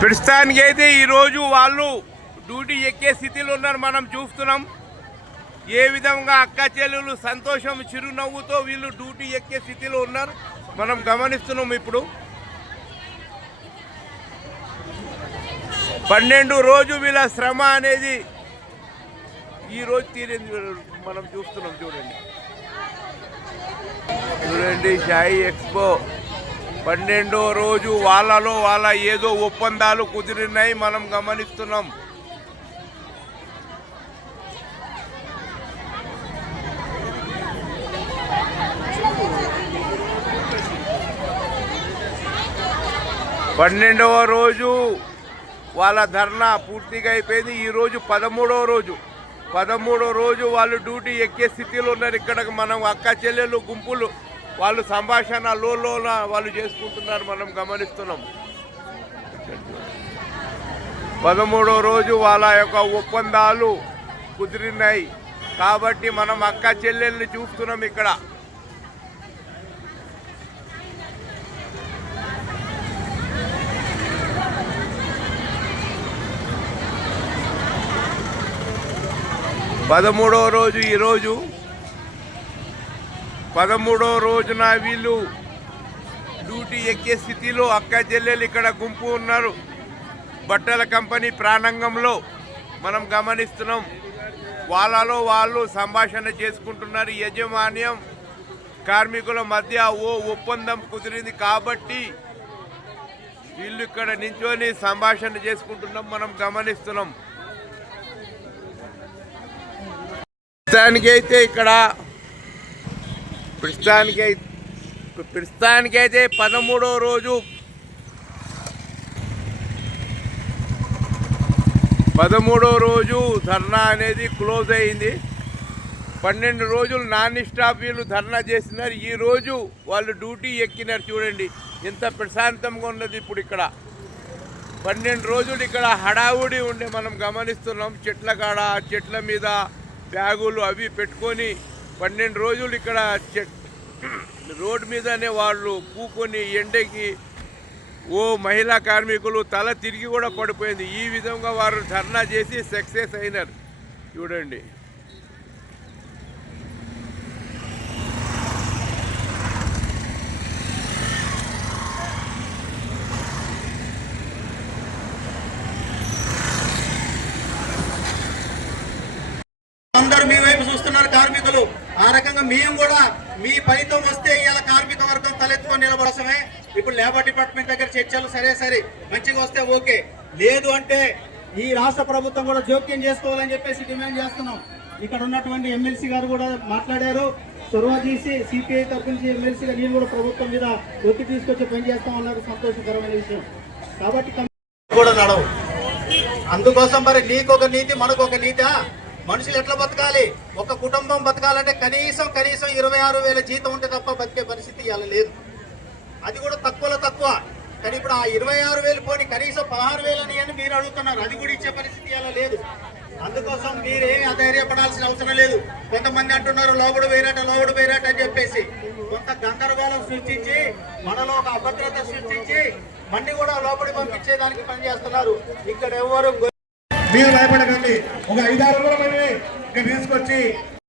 ప్రస్తుతానికి అయితే ఈరోజు వాళ్ళు డ్యూటీ ఎక్కే స్థితిలో ఉన్నారు. మనం చూస్తున్నాం. ఏ విధంగా అక్క చెల్లెలు సంతోషం చిరునవ్వుతో వీళ్ళు డ్యూటీ ఎక్కే స్థితిలో ఉన్నారు. మనం గమనిస్తున్నాం ఇప్పుడు. పన్నెండు రోజు వీళ్ళ శ్రమ అనేది ఈ రోజు తీరింది మనం చూస్తున్నాం. చూడండి. చూడండి షాయి ఎక్స్పో. పన్నెండో రోజు వాళ్ళలో వాళ్ళ ఏదో ఒప్పందాలు కుదిరినాయి మనం గమనిస్తున్నాం. పన్నెండవ రోజు వాళ్ళ ధర్నా పూర్తిగా అయిపోయింది. ఈరోజు పదమూడవ రోజు. పదమూడవ రోజు వాళ్ళు డ్యూటీ ఎక్కే స్థితిలో ఉన్నారు. ఇక్కడ మనం అక్క చెల్లెలు గుంపులు వాళ్ళు సంభాషణ లోన వాళ్ళు చేసుకుంటున్నారు మనం గమనిస్తున్నాం. పదమూడవ రోజు వాళ్ళ యొక్క ఒప్పందాలు కుదిరినాయి. కాబట్టి మనం అక్క చెల్లెల్ని చూస్తున్నాం ఇక్కడ. పదమూడవ రోజు ఈరోజు పదమూడో రోజున వీళ్ళు డ్యూటీ ఎక్కే స్థితిలో అక్క చెల్లెలు ఇక్కడ గుంపు ఉన్నారు. బట్టల కంపెనీ ప్రాణంగంలో మనం గమనిస్తున్నాం. వాళ్ళలో వాళ్ళు సంభాషణ చేసుకుంటున్నారు. యజమాన్యం కార్మికుల మధ్య ఓ ఒప్పందం కుదిరింది కాబట్టి వీళ్ళు ఇక్కడ నించొని సంభాషణ చేసుకుంటున్నాం. మనం గమనిస్తున్నాం. దానికైతే ఇక్కడ ప్రస్తుతానికి ప్రస్తుతానికైతే పదమూడో రోజు. పదమూడో రోజు ధర్నా అనేది క్లోజ్ అయింది. పన్నెండు రోజులు నాన్ స్టాప్ వీళ్ళు ధర్నా చేస్తున్నారు ఈ రోజు వాళ్ళు డ్యూటీ ఎక్కినారు చూడండి. ఎంత ప్రశాంతంగా ఉన్నది ఇప్పుడు ఇక్కడ. పన్నెండు రోజులు ఇక్కడ హడావుడి ఉండే మనం గమనిస్తున్నాం. చెట్ల కాడ చెట్ల మీద బ్యాగులు అవి పెట్టుకొని పన్నెండు రోజులు ఇక్కడ చెట్ రోడ్డు మీదనే వాళ్ళు కూకొని ఎండకి ఓ మహిళా కార్మికులు తల తిరిగి కూడా పడిపోయింది. ఈ విధంగా వారు ధర్నా చేసి సక్సెస్ అయినారు. చూడండి అందరూ మీ వైపు చూస్తున్నారు కార్మికులు ఆ రకంగా మేము కూడా మీ ఫలితం వస్తే ఇవాళ కార్మిక వర్గం తలెత్తుకొని నిలబడసమే ఇప్పుడు లేబర్ డిపార్ట్మెంట్ దగ్గర చర్చలు సరే సరే మంచిగా వస్తే ఓకే. లేదు అంటే ఈ రాష్ట్ర ప్రభుత్వం కూడా జోక్యం చేసుకోవాలని చెప్పేసి డిమాండ్ చేస్తున్నాం. ఇక్కడ ఉన్నటువంటి ఎమ్మెల్సీ గారు కూడా మాట్లాడారు. చొరవ తీసి సిపిఐ తరఫు నుంచి ఎమ్మెల్సీగా నేను కూడా ప్రభుత్వం మీద ఒత్తిడి తీసుకొచ్చి పని చేస్తాం అన్నారు సంతోషకరమైన విషయం. కాబట్టి కూడా నడవు. అందుకోసం మరి నీకొక నీతి మనకొక నీతా? మనుషులు ఎట్లా బతకాలి? ఒక కుటుంబం బతకాలంటే కనీసం కనీసం ఇరవై ఆరు వేల జీతం ఉంటే తప్ప బతికే పరిస్థితి ఇవాళ లేదు. అది కూడా తక్కువలో తక్కువ. కానీ ఇప్పుడు ఆ ఇరవై ఆరు వేలు పోని కనీసం పదహారు వేలు అని అని మీరు అడుగుతున్నారు. అది కూడా ఇచ్చే పరిస్థితి ఇలా లేదు. అందుకోసం మీరేమి అధైర్యపడాల్సిన అవసరం లేదు. కొంతమంది అంటున్నారు లోబడు వేరాట లోబడు వేరాట అని చెప్పేసి. కొంత గందరగోళం సృష్టించి మనలో ఒక అభద్రత సృష్టించి మన్ని కూడా లోపలి పంపించేదానికి పనిచేస్తున్నారు. ఇక్కడ ఎవరు మీరు భయపడకండి. ఒక ఐదారు వందల మందిని ఇక్కడ తీసుకొచ్చి